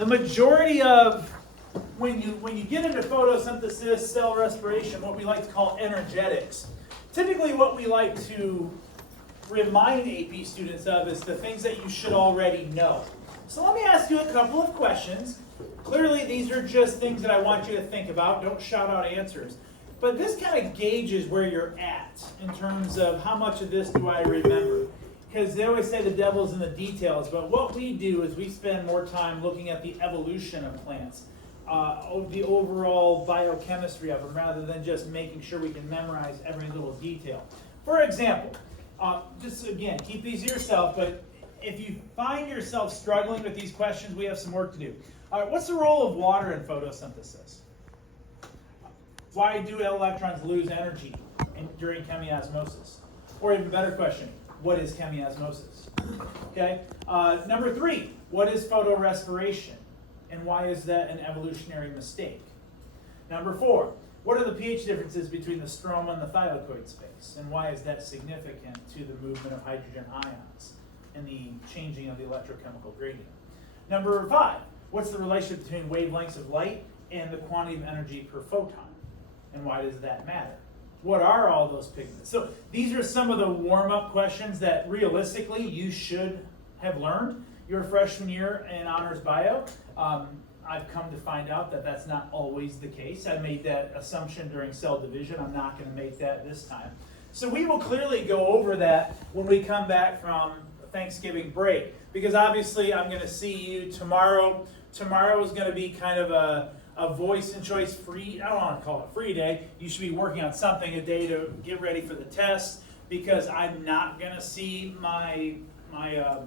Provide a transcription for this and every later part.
the majority of when you get into photosynthesis, cell respiration, what we like to call energetics, typically what we like to remind AP students of is the things that you should already know. So let me ask you a couple of questions. Clearly these are just things that I want you to think about. Don't shout out answers. But this kind of gauges where you're at in terms of how much of this do I remember. Because they always say the devil's in the details, but what we do is we spend more time looking at the evolution of plants, the overall biochemistry of them, rather than just making sure we can memorize every little detail. For example, just again, keep these to yourself, but if you find yourself struggling with these questions, we have some work to do. All right, what's the role of water in photosynthesis? Why do electrons lose energy during chemiosmosis? Or even better question, what is chemiosmosis? Okay. Number 3, what is photorespiration? And why is that an evolutionary mistake? Number 4, what are the pH differences between the stroma and the thylakoid space? And why is that significant to the movement of hydrogen ions and the changing of the electrochemical gradient? Number 5, what's the relationship between wavelengths of light and the quantity of energy per photon? And why does that matter? What are all those pigments? So these are some of the warm-up questions that realistically you should have learned your freshman year in honors bio. I've come to find out that that's not always the case. I made that assumption during cell division. I'm not going to make that this time. So we will clearly go over that when we come back from Thanksgiving break, because obviously I'm going to see you tomorrow. Tomorrow is going to be kind of a voice and choice free, I don't want to call it free day. You should be working on something a day to get ready for the test, because I'm not going to see my 3rd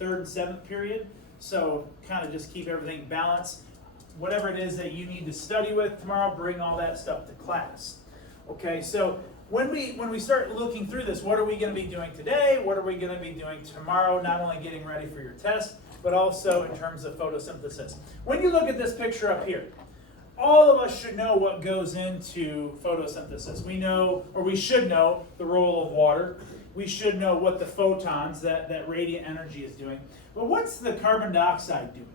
and 7th period. So kind of just keep everything balanced. Whatever it is that you need to study with tomorrow, bring all that stuff to class. Okay, so when we start looking through this, what are we going to be doing today? What are we going to be doing tomorrow? Not only getting ready for your test, but also in terms of photosynthesis. When you look at this picture up here, all of us should know what goes into photosynthesis. We know, or we should know, the role of water. We should know what the photons, that radiant energy is doing. But what's the carbon dioxide doing?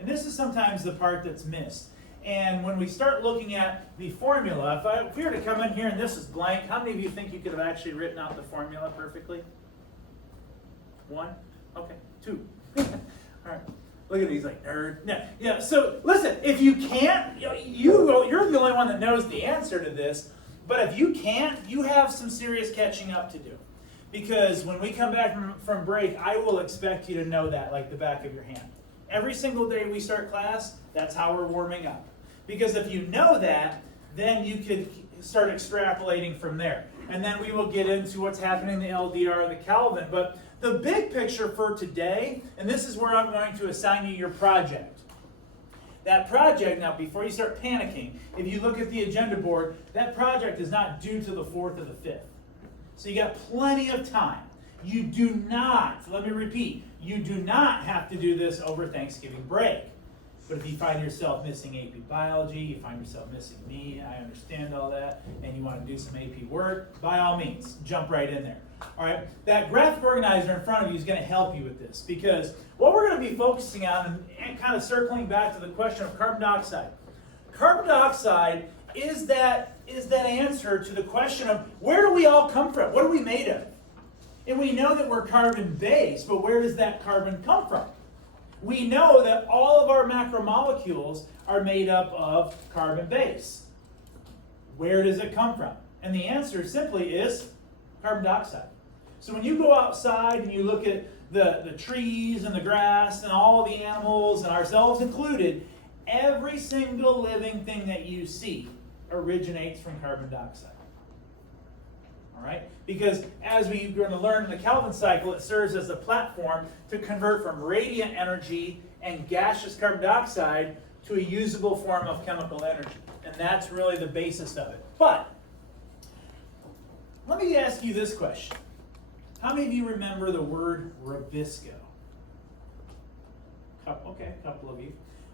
And this is sometimes the part that's missed. And when we start looking at the formula, if we were to come in here and this is blank, how many of you think you could have actually written out the formula perfectly? 1? Okay. 2. All right. Look at these, like, nerd. Yeah. So listen, if you can't, you're the only one that knows the answer to this. But if you can't, you have some serious catching up to do. Because when we come back from break, I will expect you to know that like the back of your hand. Every single day we start class, that's how we're warming up. Because if you know that, then you could start extrapolating from there. And then we will get into what's happening in the LDR and the Kelvin. But the big picture for today, and this is where I'm going to assign you your project. That project, now before you start panicking, if you look at the agenda board, that project is not due to the 4th or the 5th. So you got plenty of time. You do not, let me repeat, you do not have to do this over Thanksgiving break. But if you find yourself missing AP Biology, you find yourself missing me, I understand all that, and you want to do some AP work, by all means, jump right in there. All right, that graphic organizer in front of you is going to help you with this, because what we're going to be focusing on, and kind of circling back to the question of carbon dioxide. Carbon dioxide is that answer to the question of where do we all come from? What are we made of? And we know that we're carbon-based, but where does that carbon come from? We know that all of our macromolecules are made up of carbon base. Where does it come from? And the answer simply is carbon dioxide. So when you go outside and you look at the trees and the grass and all the animals and ourselves included, every single living thing that you see originates from carbon dioxide. All right? Because as we're going to learn in the Kelvin cycle, it serves as a platform to convert from radiant energy and gaseous carbon dioxide to a usable form of chemical energy. And that's really the basis of it. But let me ask you this question. How many of you remember the word Rubisco? Okay, a couple of you.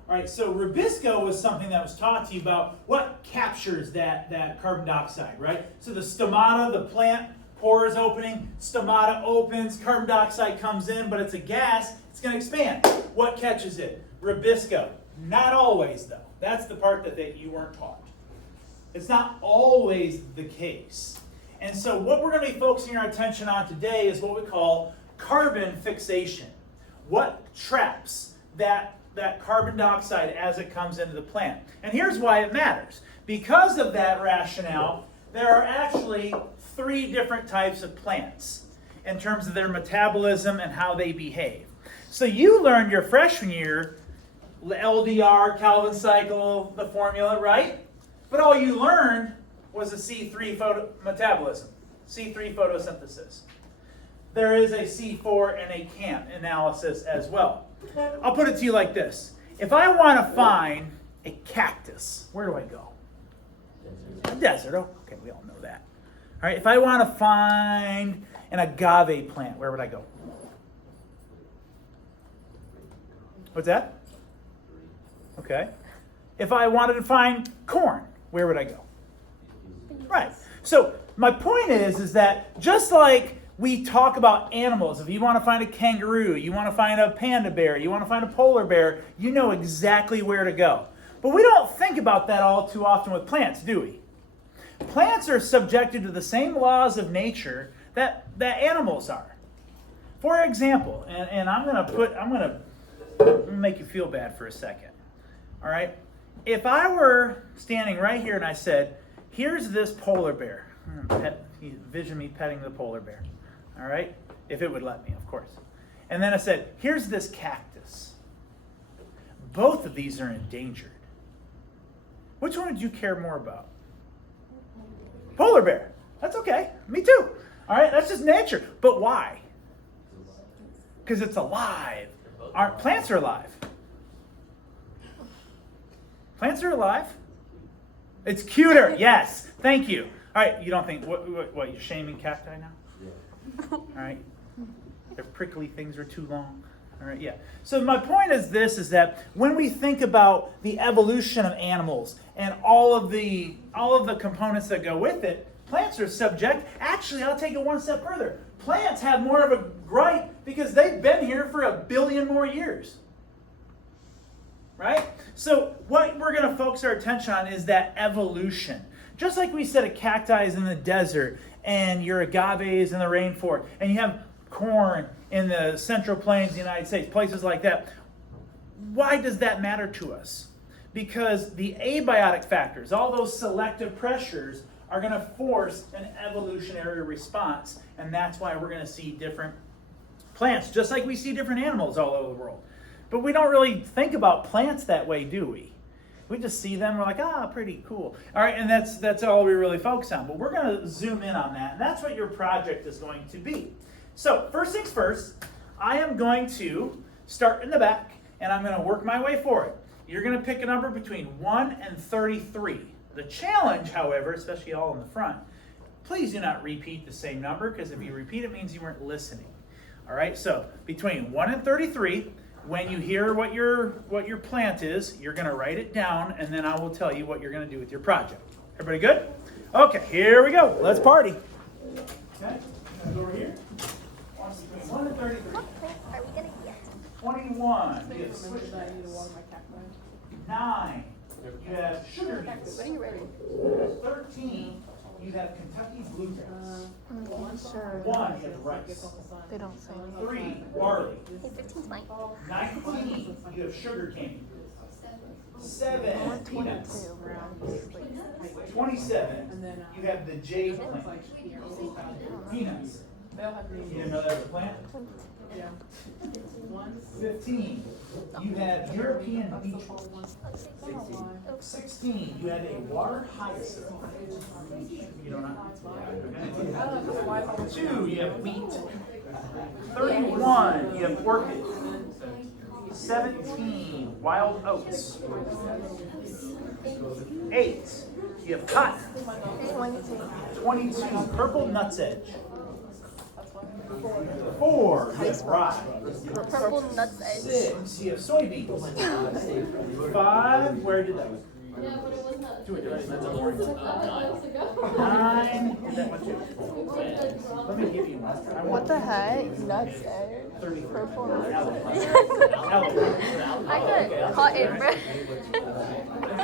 All right, so Rubisco was something that was taught to you about what captures that carbon dioxide, right? So the stomata, the plant Pores opening, stomata opens, carbon dioxide comes in, but it's a gas, it's going to expand. What catches it? Rubisco. Not always, though. That's the part that you weren't taught. It's not always the case. And so what we're going to be focusing our attention on today is what we call carbon fixation. What traps that carbon dioxide as it comes into the plant? And here's why it matters. Because of that rationale, there are actually 3 different types of plants in terms of their metabolism and how they behave. So you learned your freshman year LDR, Calvin cycle, the formula, right? But all you learned was a C3 metabolism, C3 photosynthesis. There is a C4 and a CAMP analysis as well. I'll put it to you like this. If I want to find a cactus, where do I go? A desert. Oh, okay, we all know that. All right, if I want to find an agave plant, where would I go? What's that? Okay. If I wanted to find corn, where would I go? Right. So my point is that just like we talk about animals, if you want to find a kangaroo, you want to find a panda bear, you want to find a polar bear, you know exactly where to go. But we don't think about that all too often with plants, do we? Plants are subjected to the same laws of nature that animals are. For example, and I'm gonna make you feel bad for a second. All right? If I were standing right here and I said, here's this polar bear. Envision me petting the polar bear. All right? If it would let me, of course. And then I said, here's this cactus. Both of these are endangered. Which one would you care more about? Polar bear. That's okay. Me too. All right? That's just nature. But why? Because it's alive. Plants are alive. Plants are alive. It's cuter. Yes. Thank you. All right. You don't think, what you're shaming cacti now? Yeah. All right. Their prickly things are too long. All right. Yeah. So my point is this, is that when we think about the evolution of animals and all of the components that go with it, plants are subject. Actually, I'll take it one step further. Plants have more of a gripe because they've been here for 1 billion more years. Right? So what we're going to focus our attention on is that evolution. Just like we said, a cacti is in the desert, and your agave is in the rainforest, and you have corn in the central plains of the United States, places like that. Why does that matter to us? Because the abiotic factors, all those selective pressures, are going to force an evolutionary response, and that's why we're going to see different plants, just like we see different animals all over the world. But we don't really think about plants that way, do we? We just see them, we're like, pretty cool. All right, and that's all we really focus on. But we're going to zoom in on that, and that's what your project is going to be. So first things first, I am going to start in the back, and I'm going to work my way forward. You're going to pick a number between 1 and 33. The challenge, however, especially all in the front, please do not repeat the same number, because if you repeat it means you weren't listening. All right, so between 1 and 33, when you hear what your plant is, you're going to write it down, and then I will tell you what you're going to do with your project. Everybody good? Okay, here we go. Let's party. Okay, I'm going to go over here. Between 1 and 33. Are we gonna get? 21. You have switch backs. 9. You have sugar beets. What are you ready? 13. You have Kentucky bluegrass. Sure. 1. You have rice. They don't say. 3. Barley. Hey, 15's mine. 19. You have sugar cane. 7. Peanuts. 27. You have the jade plant. Peanuts. You didn't know that was a plant? 15. You have European beech. 16. You have a water hyacinth. You don't know? 2. You have wheat. 31. You have orchid. 17. Wild oats. 8. You have cotton. 22. Purple nutsedge. 4. You have rye. Purple nuts edge. 6. You have soybeans. 5. Where did that? Yeah, but it wasn't that. Do it, that's a That boring was one. 9 ago. 9, is that what you? Let me give you one. What the heck? Nuts, eh? 30. Purple I Aloe. got caught in red.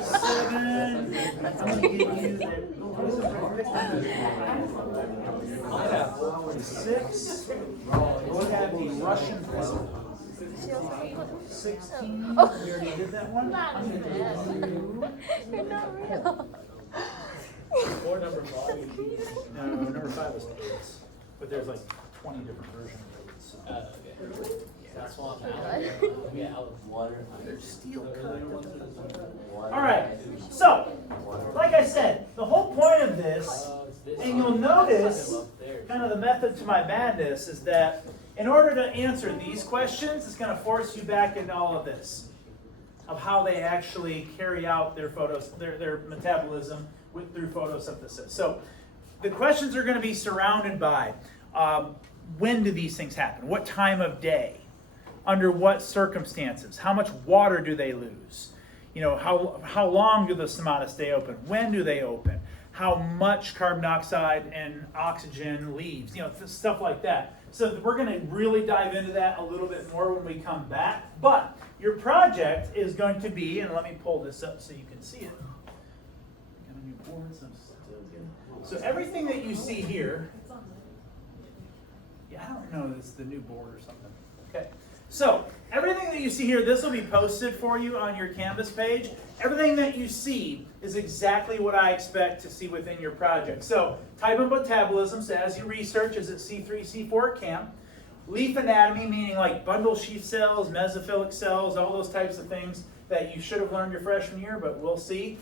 7. I'm gonna give you that. 6. We'll have the Russian pistol. 16. We already did that one. I'm gonna give you. You're not real. Or number 5. No, number 5 was 8. But there's like 20 different versions of it. So. Okay. That's one. Yeah, water. Steel cut. All right. So, like I said, the whole point of this, and you'll notice, kind of the method to my madness, is that in order to answer these questions, it's going to force you back into all of this, of how they actually carry out their their metabolism through photosynthesis. So, the questions are going to be surrounded by when do these things happen? What time of day? Under what circumstances? How much water do they lose? You know, how long do the stomata stay open? When do they open? How much carbon dioxide and oxygen leaves? You know, stuff like that. So we're going to really dive into that a little bit more when we come back. But your project is going to be, and let me pull this up so you can see it. Got a new board, so I'm still getting. So everything that you see here, yeah, I don't know, it's the new board or something. Okay. So, everything that you see here, this will be posted for you on your Canvas page. Everything that you see is exactly what I expect to see within your project. So, type of metabolism, so as you research, is it C3, C4 CAM? Leaf anatomy, meaning like bundle sheath cells, mesophilic cells, all those types of things that you should have learned your freshman year, but we'll see.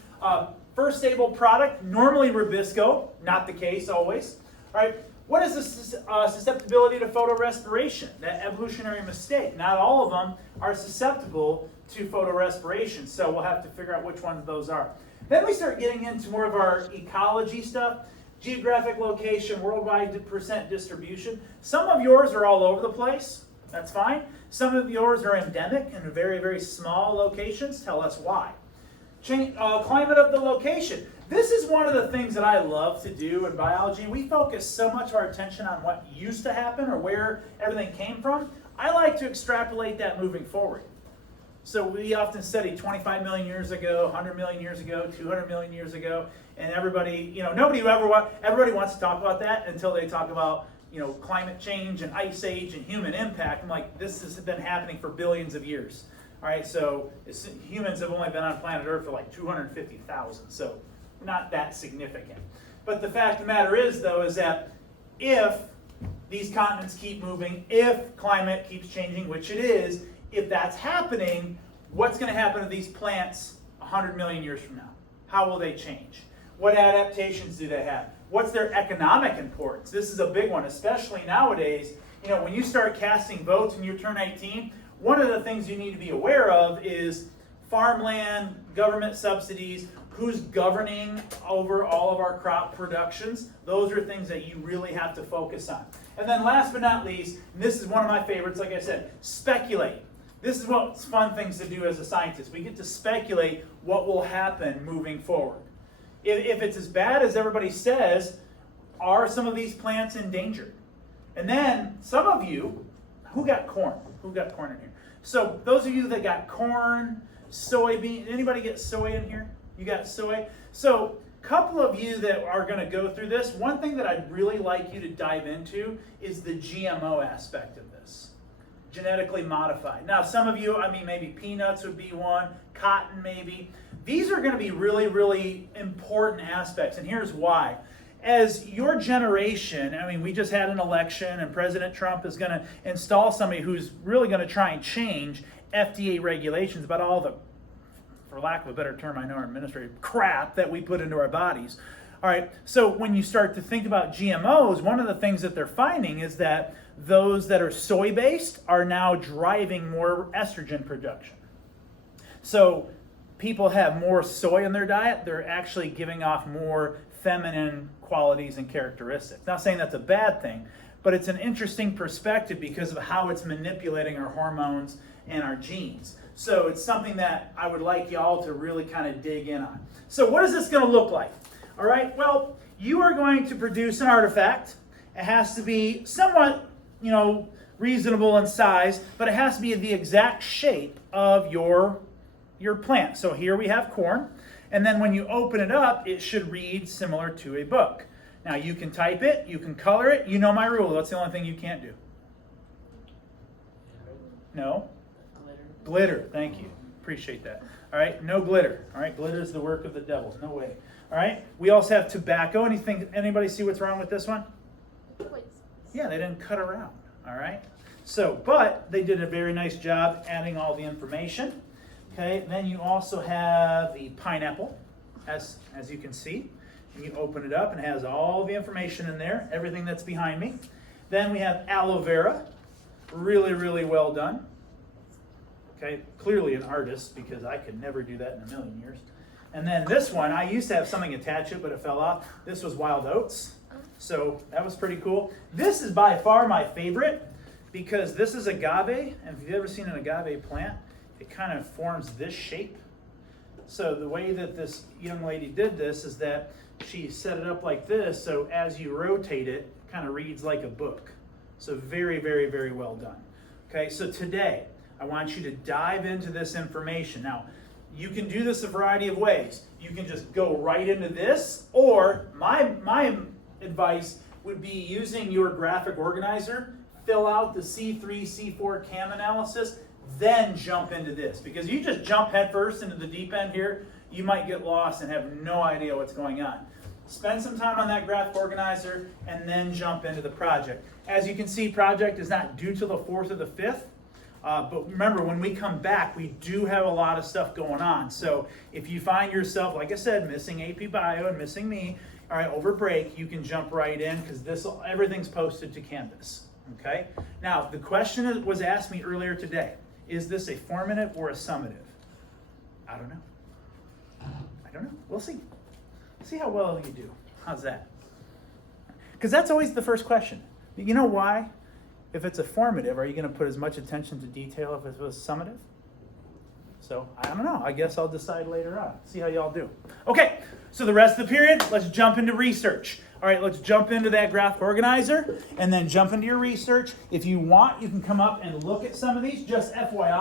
First stable product, normally Rubisco, not the case always. All right. What is the susceptibility to photorespiration? That evolutionary mistake. Not all of them are susceptible to photorespiration, so we'll have to figure out which ones those are. Then we start getting into more of our ecology stuff. Geographic location, worldwide percent distribution. Some of yours are all over the place. That's fine. Some of yours are endemic in very, very small locations. Tell us why. Climate of the location. This is one of the things that I love to do in biology. We focus so much of our attention on what used to happen or where everything came from. I like to extrapolate that moving forward. So we often study 25 million years ago, 100 million years ago, 200 million years ago, and everybody, you know, everybody wants to talk about that until they talk about, you know, climate change and ice age and human impact. I'm like, this has been happening for billions of years. All right, so humans have only been on planet Earth for like 250,000, so not that significant. But the fact of the matter is, though, is that if these continents keep moving, if climate keeps changing, which it is, if that's happening, what's going to happen to these plants 100 million years from now? How will they change? What adaptations do they have? What's their economic importance? This is a big one, especially nowadays. You know, when you start casting votes and you turn 18, one of the things you need to be aware of is farmland, government subsidies, who's governing over all of our crop productions. Those are things that you really have to focus on. And then last but not least, and this is one of my favorites, like I said, speculate. This is what's fun things to do as a scientist. We get to speculate what will happen moving forward. If it's as bad as everybody says, are some of these plants endangered? And then some of you, who got corn? Who got corn in here? So those of you that got corn, soybean, anybody get soy in here? You got soy? So a couple of you that are going to go through this, one thing that I'd really like you to dive into is the GMO aspect of this. Genetically modified. Now some of you, I mean maybe peanuts would be one, cotton maybe. These are going to be really, really important aspects, and here's why. As your generation, I mean, we just had an election and President Trump is going to install somebody who's really going to try and change FDA regulations about all the, for lack of a better term, I know our administrative crap that we put into our bodies. All right, so when you start to think about GMOs, one of the things that they're finding is that those that are soy-based are now driving more estrogen production. So people have more soy in their diet, they're actually giving off more feminine qualities and characteristics. Not saying that's a bad thing, but it's an interesting perspective because of how it's manipulating our hormones and our genes. So it's something that I would like y'all to really kind of dig in on. So what is this going to look like? All right, well, you are going to produce an artifact. It has to be somewhat, reasonable in size, but it has to be the exact shape of your plant. So here we have corn, and then when you open it up, it should read similar to a book. Now you can type it, you can color it. You know my rule. That's the only thing you can't do. No? Glitter. Thank you. Appreciate that. All right, no glitter. All right, glitter is the work of the devil. No way. All right, we also have tobacco. Anybody see what's wrong with this one? Yeah, they didn't cut around. All right. So, but they did a very nice job adding all the information. Okay, then you also have the pineapple, as you can see. And you open it up and it has all the information in there, everything that's behind me. Then we have aloe vera, really, really well done. Okay, clearly an artist, because I could never do that in a million years. And then this one, I used to have something attached to it, but it fell off. This was wild oats, so that was pretty cool. This is by far my favorite, because this is agave, and if you've ever seen an agave plant, it kind of forms this shape. So the way that this young lady did this is that she set it up like this, so as you rotate it, it kind of reads like a book. So very, very, very well done. Okay, so today, I want you to dive into this information. Now, you can do this a variety of ways. You can just go right into this, or my advice would be using your graphic organizer, fill out the C3, C4 CAM analysis, then jump into this. Because you just jump headfirst into the deep end here, you might get lost and have no idea what's going on. Spend some time on that graphic organizer and then jump into the project. As you can see, project is not due till the 4th or the 5th. But remember, when we come back, we do have a lot of stuff going on. So if you find yourself, like I said, missing AP Bio and missing me, all right, over break, you can jump right in, because everything's posted to Canvas. Okay? Now, the question that was asked me earlier today, is this a formative or a summative? I don't know. We'll see. See how well you do. How's that? Because that's always the first question. You know why? If it's a formative, are you going to put as much attention to detail if it was summative? So, I don't know. I guess I'll decide later on. See how y'all do. Okay, so the rest of the period, let's jump into research. All right, let's jump into that graphic organizer and then jump into your research. If you want, you can come up and look at some of these. Just FYI.